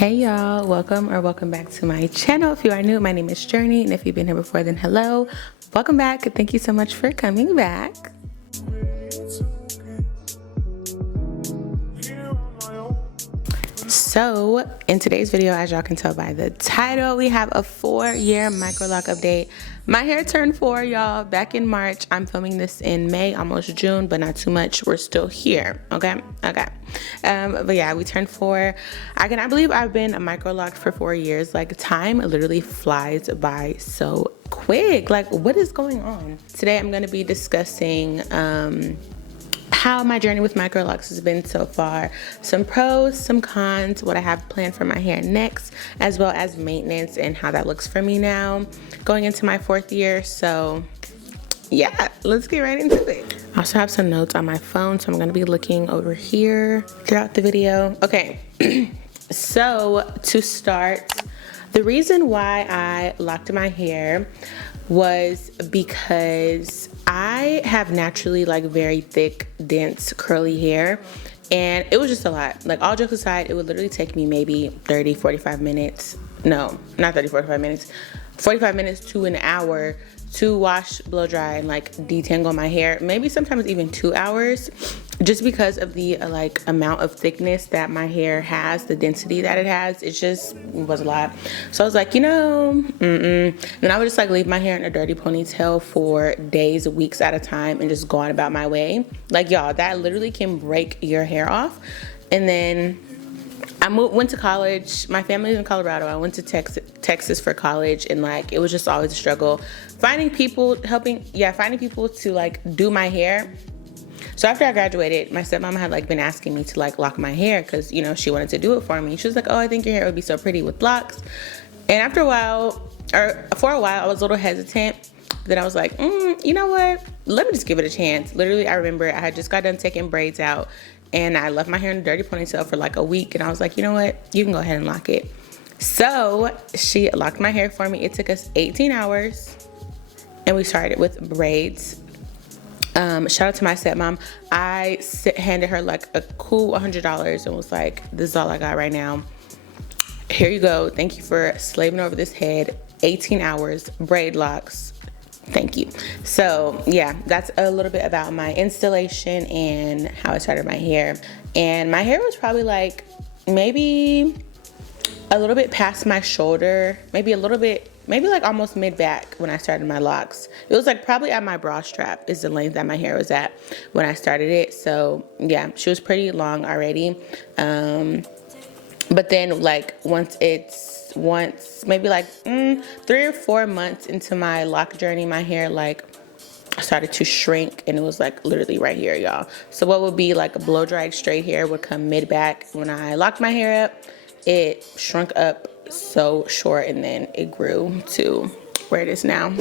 Hey y'all, welcome back to my channel. If you are new, my name is Journey, and if you've been here before, then hello. Welcome back. Thank you so much for coming back. So in today's video, as y'all can tell by the title, we have a 4-year microloc update. My hair turned 4, y'all, back in March. I'm filming this in May, almost June, but not too much. We're still here, okay. But yeah, we turned 4. I cannot believe I've been a microloc for 4 years. Like, time literally flies by so quick. Like, what is going on? Today I'm going to be discussing how my journey with microlocs has been so far, some pros, some cons, what I have planned for my hair next, as well as maintenance and how that looks for me now going into my 4th year. So yeah, let's get right into it. I also have some notes on my phone, so I'm going to be looking over here throughout the video. Okay, so to start, the reason why I locked my hair was because I have naturally like very thick, dense, curly hair, and it was just a lot. Like, all jokes aside, it would literally take me maybe 30, 45 minutes. No, not 30, 45 minutes. 45 minutes to an hour to wash, blow dry, and like detangle my hair. Maybe sometimes even 2 hours, just because of the like amount of thickness that my hair has, the density that it has. It just was a lot. So I was like, then I would just like leave my hair in a dirty ponytail for days, weeks at a time, and just go on about my way. Like, y'all, that literally can break your hair off. And then I went to college. My family's in Colorado. I went to Texas for college, and like, it was just always a struggle finding people to like do my hair. So after I graduated, my stepmom had like been asking me to like lock my hair because, she wanted to do it for me. She was like, "Oh, I think your hair would be so pretty with locks." And for a while, I was a little hesitant. Then I was like, you know what? Let me just give it a chance. Literally, I remember I had just got done taking braids out, and I left my hair in a dirty ponytail for like a week, and I was like, you know what? You can go ahead and lock it. So she locked my hair for me. It took us 18 hours, and we started with braids. Shout out to my stepmom. I handed her like a cool $100 and was like, "This is all I got right now. Here you go. Thank you for slaving over this head. 18 hours, braid locks. Thank you." So yeah, that's a little bit about my installation and how I started my hair. And my hair was probably like maybe a little bit past my shoulder, maybe like almost mid-back when I started my locks. It was like probably at my bra strap is the length that my hair was at when I started it. So yeah, she was pretty long already. But then like once maybe like 3 or 4 months into my lock journey, my hair like started to shrink, and it was like literally right here, y'all. So what would be like a blow dried straight hair would come mid-back. When I locked my hair up, it shrunk up so short, and then it grew to where it is now.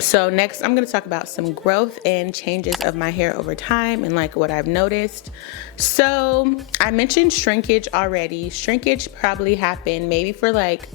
So next I'm going to talk about some growth and changes of my hair over time and like what I've noticed. So I mentioned shrinkage already. Shrinkage probably happened maybe for like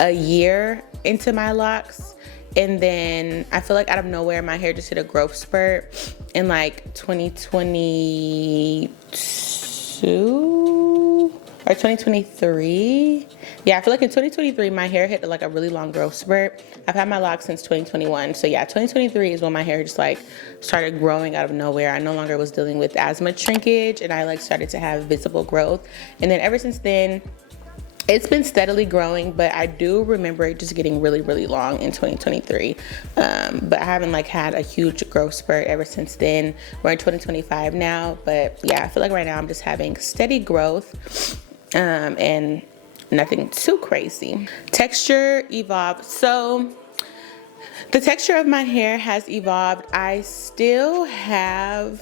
a year into my locks, and then I feel like out of nowhere my hair just hit a growth spurt in like 2022 or 2023. Yeah, I feel like in 2023 my hair hit like a really long growth spurt. I've had my locks since 2021. So yeah, 2023 is when my hair just like started growing out of nowhere. I no longer was dealing with as much shrinkage, and I like started to have visible growth. And then ever since then, it's been steadily growing, but I do remember it just getting really, really long in 2023. But I haven't like had a huge growth spurt ever since then. We're in 2025 now, but yeah, I feel like right now I'm just having steady growth, and nothing too crazy. Texture evolved. So the texture of my hair has evolved. I still have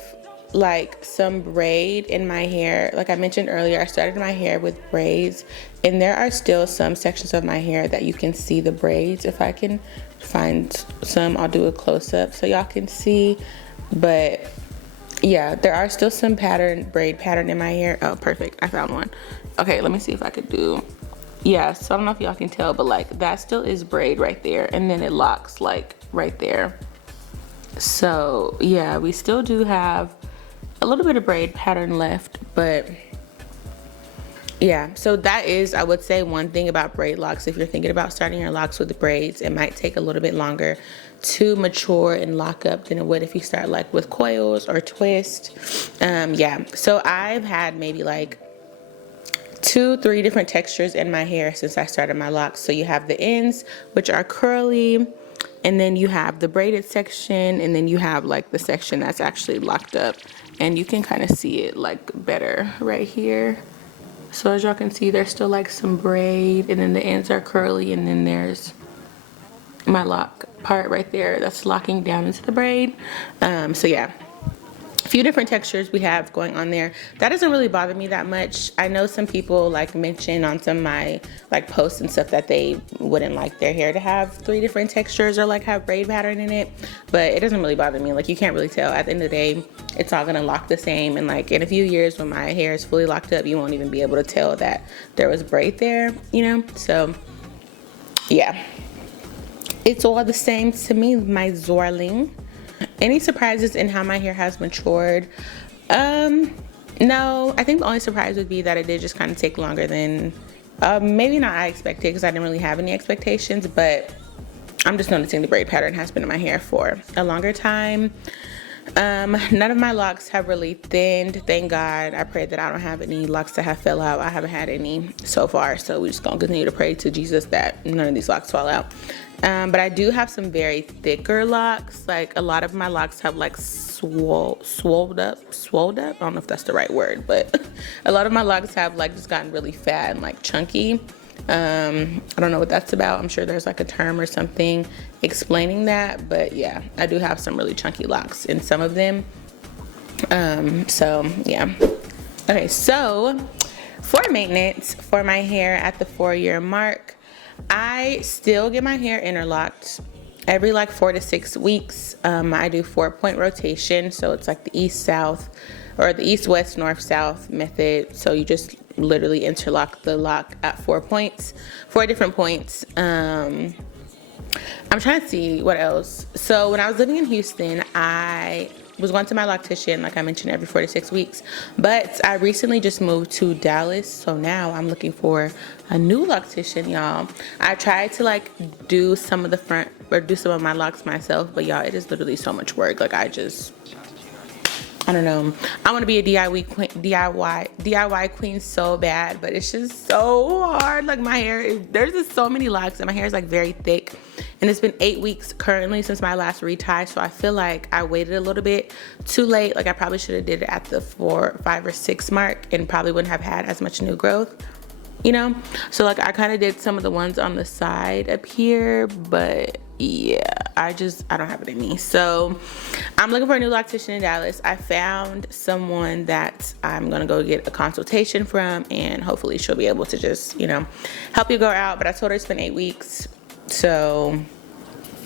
like some braid in my hair. Like I mentioned earlier, I started my hair with braids, and there are still some sections of my hair that you can see the braids. If I can find some, I'll do a close-up so y'all can see. But yeah, there are still some braid pattern in my hair. Oh, perfect, I found one. Okay, let me see if I could do, yeah, so I don't know if y'all can tell, but like that still is braid right there, and then it locks like right there. So yeah, we still do have a little bit of braid pattern left, but yeah, so that is, I would say, one thing about braid locks. If you're thinking about starting your locks with the braids, it might take a little bit longer to mature and lock up than it would if you start like with coils or twist. Yeah, so I've had maybe like 2-3 different textures in my hair since I started my locks. So you have the ends, which are curly, and then you have the braided section, and then you have like the section that's actually locked up, and you can kind of see it like better right here. So as y'all can see, there's still like some braid, and then the ends are curly, and then there's my lock part right there that's locking down into the braid. So yeah, a few different textures we have going on there. That doesn't really bother me that much. I know some people like mention on some of my like posts and stuff that they wouldn't like their hair to have 3 different textures or like have braid pattern in it, but it doesn't really bother me. Like, you can't really tell. At the end of the day, it's all gonna lock the same, and like in a few years when my hair is fully locked up, you won't even be able to tell that there was braid there, you know? So yeah, it's all the same to me, my Zorling. Any surprises in how my hair has matured? No, I think the only surprise would be that it did just kind of take longer than maybe not I expected, because I didn't really have any expectations, but I'm just noticing the braid pattern has been in my hair for a longer time. None of my locks have really thinned, thank God. I pray that I don't have any locks that have fell out. I haven't had any so far, so we're just gonna continue to pray to Jesus that none of these locks fall out. But I do have some very thicker locks. Like, a lot of my locks have like swolled up. I don't know if that's the right word, but a lot of my locks have like just gotten really fat and like chunky. I don't know what that's about. I'm sure there's like a term or something explaining that, but yeah, I do have some really chunky locks in some of them. So yeah. Okay, so for maintenance for my hair at the 4-year mark, I still get my hair interlocked every like 4 to 6 weeks. I do 4-point rotation, so it's like the east-south or the east-west, north-south method. So you just literally interlock the lock at 4 points, 4 different points. I'm trying to see what else. So when I was living in Houston, I was going to my loctician, like I mentioned, every 4 to 6 weeks. But I recently just moved to Dallas, so now I'm looking for a new loctician, y'all. I tried to like do some of the front or do some of my locks myself, but y'all, it is literally so much work. Like, I don't know. I want to be a DIY queen so bad, but it's just so hard. Like, my hair, there's just so many locks, and my hair is like very thick. And it's been 8 weeks currently since my last retie, so I feel like I waited a little bit too late. Like, I probably should have did it at the 4, 5, or 6 mark, and probably wouldn't have had as much new growth, you know? So like, I kind of did some of the ones on the side up here, but yeah, I don't have it in me. So I'm looking for a new loctician in Dallas. I found someone that I'm gonna go get a consultation from, and hopefully she'll be able to just, you know, help you go out. But I told her it's been 8 weeks, so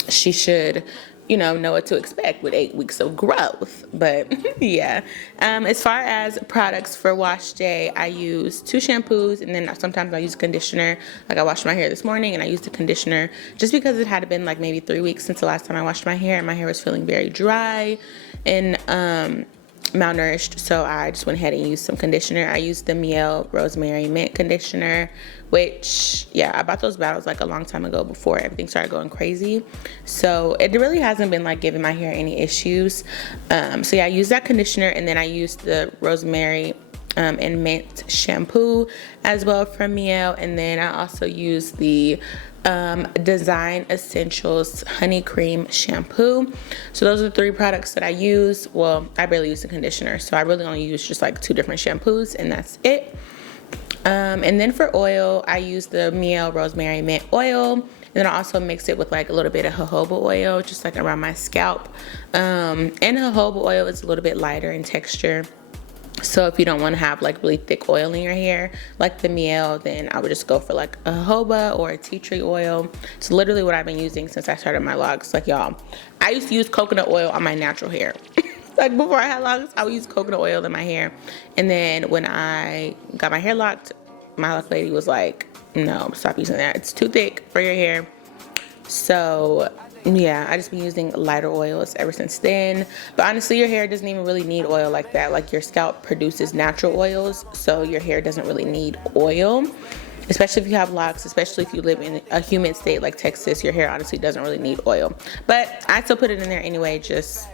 she should, you know what to expect with 8 weeks of growth. But yeah, as far as products for wash day, I use 2 shampoos, and then sometimes I use conditioner. Like, I washed my hair this morning and I used the conditioner just because it had been like maybe 3 weeks since the last time I washed my hair, and my hair was feeling very dry and malnourished, so I just went ahead and used some conditioner. I used the Miel Rosemary Mint conditioner, which, yeah, I bought those bottles like a long time ago before everything started going crazy, so it really hasn't been like giving my hair any issues. So yeah, I used that conditioner, and then I used the Rosemary and Mint shampoo as well from Miel, and then I also used the Design Essentials Honey Cream Shampoo. So those are the 3 products that I use. Well, I barely use the conditioner, so I really only use just like 2 different shampoos, and that's it. And then for oil, I use the Miel Rosemary Mint oil, and then I also mix it with like a little bit of jojoba oil, just like around my scalp. And jojoba oil is a little bit lighter in texture, so if you don't want to have like really thick oil in your hair like the Miel, then I would just go for like a jojoba or a tea tree oil. It's literally what I've been using since I started my locks. Like, y'all, I used to use coconut oil on my natural hair. Like, before I had locks, I would use coconut oil in my hair, and then when I got my hair locked, my lock lady was like, no, stop using that, it's too thick for your hair. So yeah, I just been using lighter oils ever since then. But honestly, your hair doesn't even really need oil like that. Like, your scalp produces natural oils, so your hair doesn't really need oil. Especially if you have locks, especially if you live in a humid state like Texas, your hair honestly doesn't really need oil. But I still put it in there anyway, just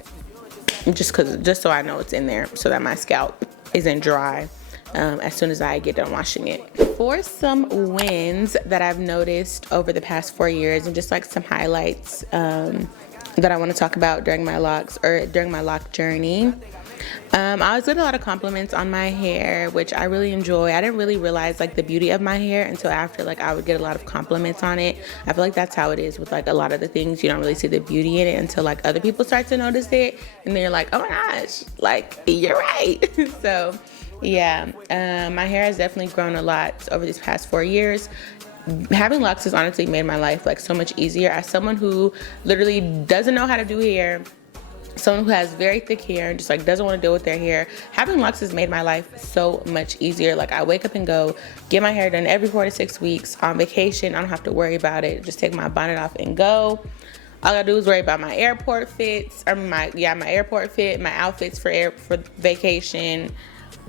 so I know it's in there, so that my scalp isn't dry as soon as I get done washing it. For some wins that I've noticed over the past 4 years, and just like some highlights that I want to talk about during my locks or during my lock journey. I always get a lot of compliments on my hair, which I really enjoy. I didn't really realize like the beauty of my hair until after like I would get a lot of compliments on it. I feel like that's how it is with like a lot of the things. You don't really see the beauty in it until like other people start to notice it, and then you're like, oh my gosh, like you're right. So yeah, my hair has definitely grown a lot over these past 4 years. Having locks has honestly made my life like so much easier. As someone who literally doesn't know how to do hair, someone who has very thick hair and just like doesn't want to deal with their hair, having locks has made my life so much easier. Like, I wake up and go get my hair done every 4 to 6 weeks. On vacation, I don't have to worry about it. Just take my bonnet off and go. All I gotta do is worry about my airport fits, or my airport fit, my outfits for vacation,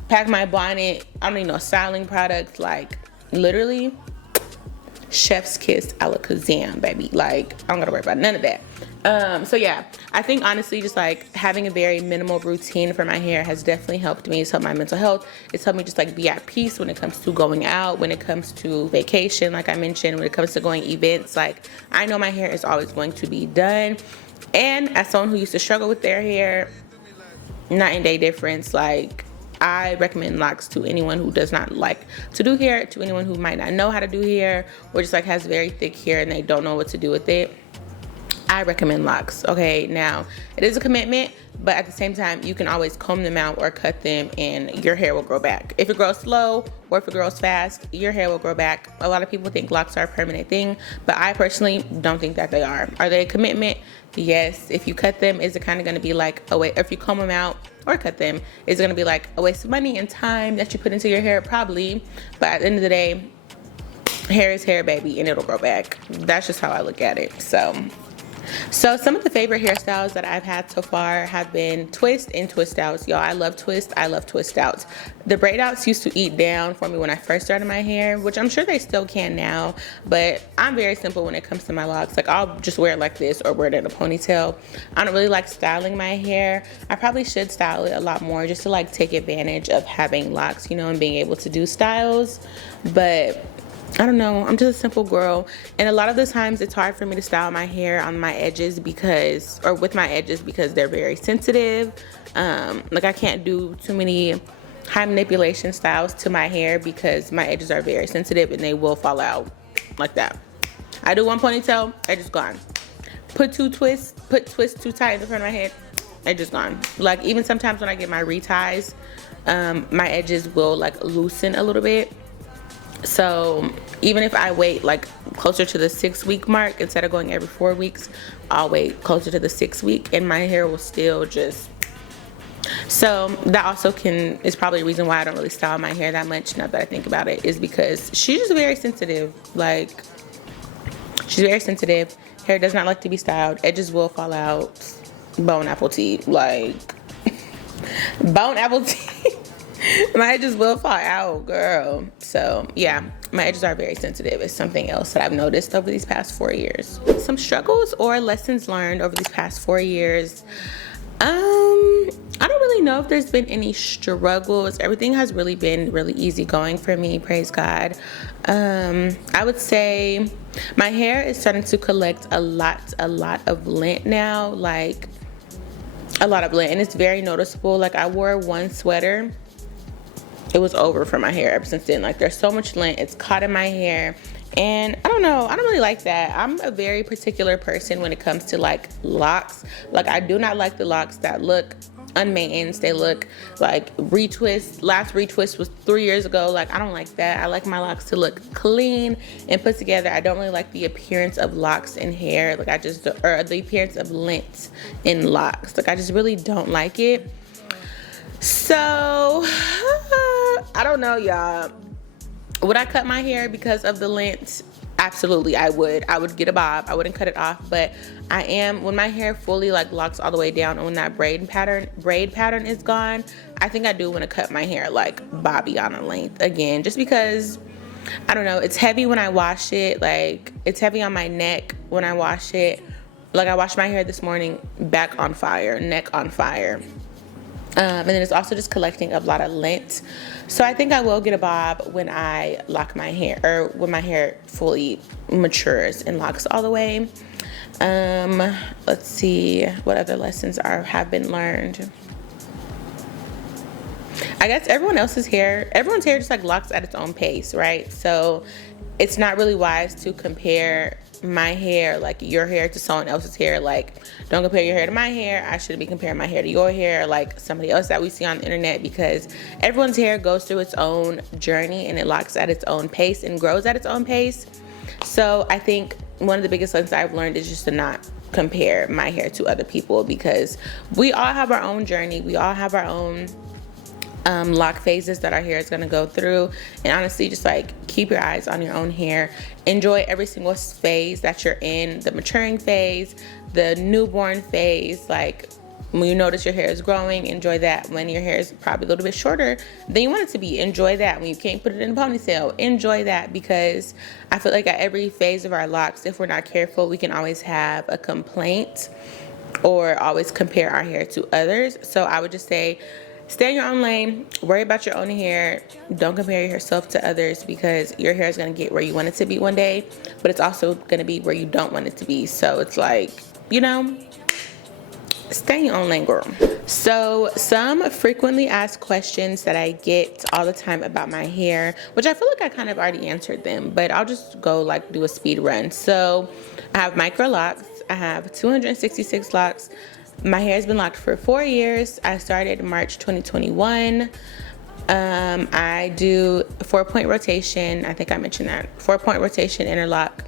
pack my bonnet. I don't need no styling products. Like, literally chef's kiss a la Kazam, baby. Like, I don't gotta worry about none of that. So yeah, I think honestly just like having a very minimal routine for my hair has definitely helped me. It's helped my mental health. It's helped me just like be at peace when it comes to going out, when it comes to vacation, like I mentioned, when it comes to going events. Like, I know my hair is always going to be done. And as someone who used to struggle with their hair, night and day difference. Like, I recommend locks to anyone who does not like to do hair, to anyone who might not know how to do hair, or just like has very thick hair and they don't know what to do with it. I recommend locks. Okay, now it is a commitment, but at the same time, you can always comb them out or cut them and your hair will grow back. If it grows slow or if it grows fast, your hair will grow back. A lot of people think locks are a permanent thing, but I personally don't think that they are. Are they a commitment? Yes. If you cut them, is it kind of going to be like, oh wait, if you comb them out or cut them, is it going to be like a waste of money and time that you put into your hair? Probably. But at the end of the day, hair is hair, baby, and it'll grow back. That's just how I look at it. So some of the favorite hairstyles that I've had so far have been twist and twist outs. Y'all, I love twist. I love twist outs. The braid outs used to eat down for me when I first started my hair, which I'm sure they still can now, but I'm very simple when it comes to my locks. Like, I'll just wear it like this or wear it in a ponytail. I don't really like styling my hair. I probably should style it a lot more just to like take advantage of having locks, you know, and being able to do styles. But I don't know, I'm just a simple girl, and a lot of the times it's hard for me to style my hair on my edges with my edges because they're very sensitive. Like, I can't do too many high manipulation styles to my hair because my edges are very sensitive and they will fall out like that. I do one ponytail, edges gone. Put twist too tight in the front of my head, edges gone. Like, even sometimes when I get my reties, my edges will like loosen a little bit. So even if I wait like closer to the 6-week mark, instead of going every 4 weeks, I'll wait closer to the 6th week and my hair will still just... So that also is probably a reason why I don't really style my hair that much, now that I think about it, is because she's just very sensitive. Like, she's very sensitive. Hair does not like to be styled. Edges will fall out. Bone apple teeth. Like, bone apple teeth. My edges will fall out, girl. So yeah, my edges are very sensitive. It's something else that I've noticed over these past 4 years. Some struggles or lessons learned over these past 4 years. I don't really know if there's been any struggles. Everything has really been really easy going for me, praise God. I would say my hair is starting to collect a lot of lint now, like a lot of lint, and it's very noticeable. Like, I wore one sweater, it was over for my hair ever since then. Like, there's so much lint, it's caught in my hair, and I don't know, I don't really like that. I'm a very particular person when it comes to like locks. Like, I do not like the locks that look unmaintained. They look like retwist. Last retwist was 3 years ago. Like, I don't like that. I like my locks to look clean and put together. I don't really like the appearance of locks in hair. Like, or the appearance of lint in locks. Like, I just really don't like it. So I don't know, y'all. Would I cut my hair because of the lint? absolutely, I would get a bob. I wouldn't cut it off, but I am, when my hair fully like locks all the way down and when that braid pattern is gone, I think I do want to cut my hair like Bobbiana length again, just because I don't know, it's heavy when I wash it. Like, it's heavy on my neck when I wash it. Like, I washed my hair this morning, back on fire, neck on fire. And then it's also just collecting a lot of lint. So I think I will get a bob when I lock my hair, or when my hair fully matures and locks all the way. Let's see what other lessons have been learned. I guess everyone's hair just like locks at its own pace, right? So it's not really wise to compare my hair, like your hair, to someone else's hair. Like, don't compare your hair to my hair. I shouldn't be comparing my hair to your hair, like somebody else that we see on the internet, because everyone's hair goes through its own journey and it locks at its own pace and grows at its own pace. So I think one of the biggest lessons I've learned is just to not compare my hair to other people, because we all have our own journey. We all have our own lock phases that our hair is going to go through. And honestly, just like keep your eyes on your own hair. Enjoy every single phase that you're in, the maturing phase, the newborn phase. Like, when you notice your hair is growing, enjoy that. When your hair is probably a little bit shorter than you want it to be, enjoy that. When you can't put it in a ponytail, enjoy that, because I feel like at every phase of our locks, if we're not careful, we can always have a complaint or always compare our hair to others. So I would just say, stay in your own lane, worry about your own hair, don't compare yourself to others, because your hair is going to get where you want it to be one day, but it's also going to be where you don't want it to be. So it's like, you know, stay in your own lane, girl. So some frequently asked questions that I get all the time about my hair, which I feel like I kind of already answered them, but I'll just go like do a speed run. So I have microlocs. I have 266 locks. My hair has been locked for 4 years. I started in March 2021. I do 4-point rotation. I think I mentioned that. 4-point rotation interlock.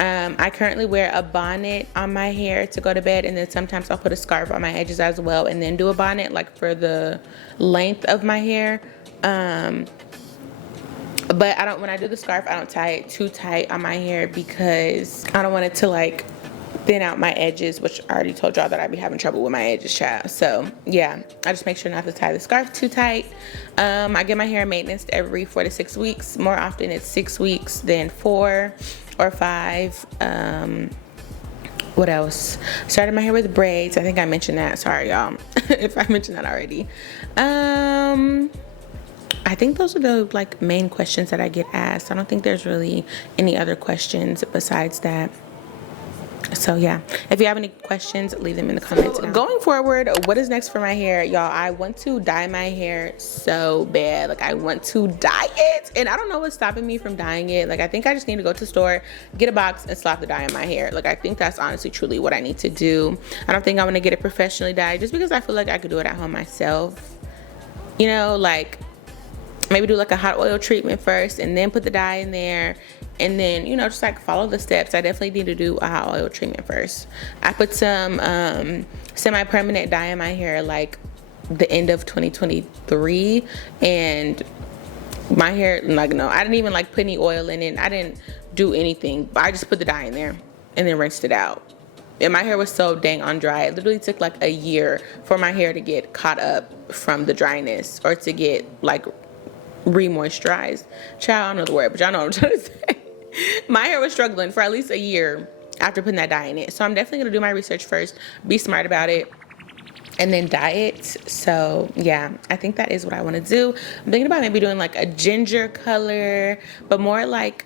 I currently wear a bonnet on my hair to go to bed, and then sometimes I'll put a scarf on my edges as well, and then do a bonnet like for the length of my hair. But when I do the scarf, I don't tie it too tight on my hair, because I don't want it to like thin out my edges, which I already told y'all that I'd be having trouble with my edges, child. So yeah, I just make sure not to tie the scarf too tight. I get my hair maintenance every 4 to 6 weeks. More often it's 6 weeks than 4 or 5. What else? Started my hair with braids. I think I mentioned that. Sorry, y'all, if I mentioned that already. I think those are the like main questions that I get asked. I don't think there's really any other questions besides that. So yeah, if you have any questions, leave them in the comments. So, going forward, what is next for my hair, y'all? I want to dye my hair so bad. Like, I want to dye it, and I don't know what's stopping me from dyeing it. Like, I think I just need to go to the store, get a box, and slap the dye in my hair. Like, I think that's honestly truly what I need to do. I don't think I want to get it professionally dyed, just because I feel like I could do it at home myself. You know, like maybe do like a hot oil treatment first and then put the dye in there, and then, you know, just like follow the steps. I definitely need to do a hot oil treatment first. I put some semi-permanent dye in my hair like the end of 2023, and my hair, like, no, I didn't even like put any oil in it. I didn't do anything. I just put the dye in there and then rinsed it out. And my hair was so dang on dry. It literally took like a year for my hair to get caught up from the dryness, or to get like re-moisturized. Child, I don't know the word, but y'all know what I'm trying to say. My hair was struggling for at least a year after putting that dye in it. So I'm definitely gonna do my research first, be smart about it, and then dye it. So yeah, I think that is what I want to do. I'm thinking about maybe doing like a ginger color, but more like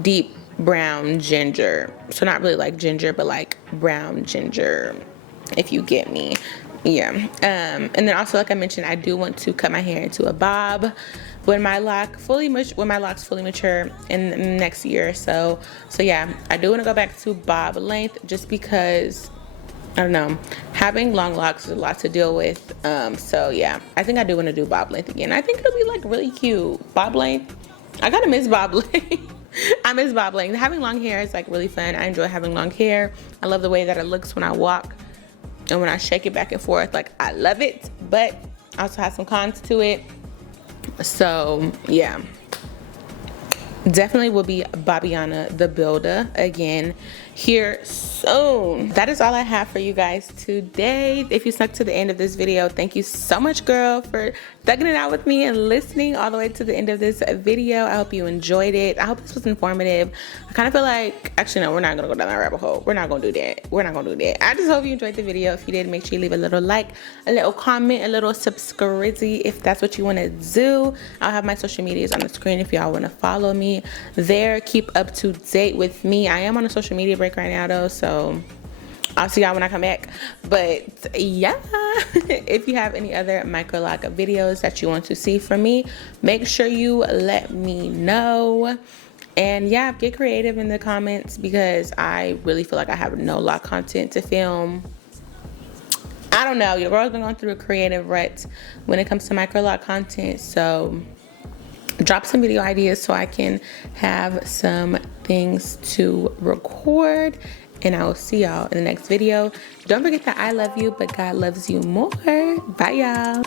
deep brown ginger. So not really like ginger, but like brown ginger, if you get me. Yeah. And then also, like I mentioned, I do want to cut my hair into a bob when my locks fully mature in next year or so. So yeah, I do want to go back to bob length, just because I don't know, having long locks is a lot to deal with. So yeah, I think I do want to do bob length again. I think it'll be like really cute. Bob length, I gotta miss bob length. I miss bob length. Having long hair is like really fun. I enjoy having long hair. I love the way that it looks when I walk and when I shake it back and forth. Like, I love it, but also has some cons to it. So yeah, Definitely will be Babiana the Builder again here soon. That is all I have for you guys today. If you stuck to the end of this video, thank you so much, girl, for thugging it out with me and listening all the way to the end of this video. I hope you enjoyed it. I hope this was informative. I kind of feel like, actually no, we're not gonna go down that rabbit hole. We're not gonna do that. We're not gonna do that. I just hope you enjoyed the video. If you did, make sure you leave a little like, a little comment, a little subscribe if that's what you want to do. I'll have my social medias on the screen if y'all want to follow me there. Keep up to date with me. I am on a social media break right now though, so I'll see y'all when I come back. But yeah, if you have any other microloc videos that you want to see from me, make sure you let me know. And yeah, get creative in the comments, because I really feel like I have no lock content to film. I don't know, your girl's been going through a creative rut when it comes to microloc content, so drop some video ideas so I can have some things to record. And I will see y'all in the next video. Don't forget that I love you, but God loves you more. Bye, y'all.